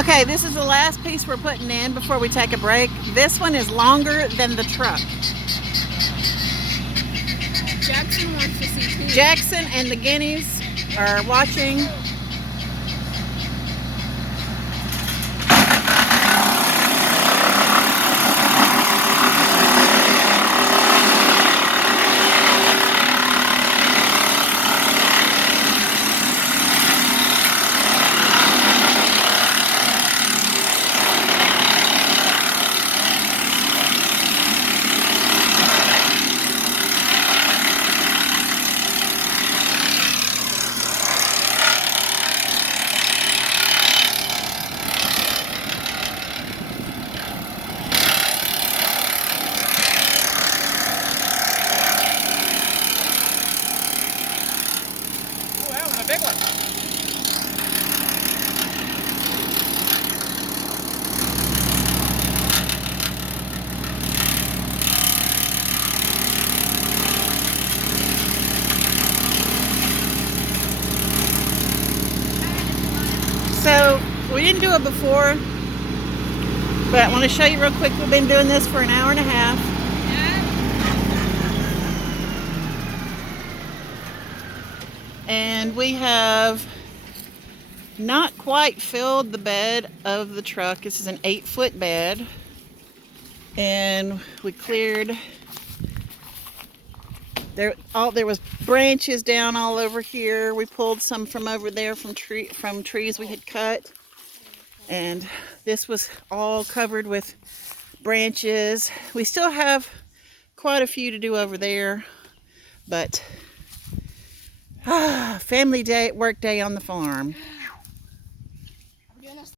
Okay, this is the last piece we're putting in before we take a break. This one is longer than the truck. Jackson wants to see too. Jackson and the guineas are watching. Oh, that was a big one. So we didn't do it before, but I want to show you real quick. We've been doing this for an hour and a half. And we have not quite filled the bed of the truck. This is an 8-foot bed. And we cleared there was branches down all over here. We pulled some from over there from trees we had cut. And this was all covered with branches. We still have quite a few to do over there, but family day, work day on the farm.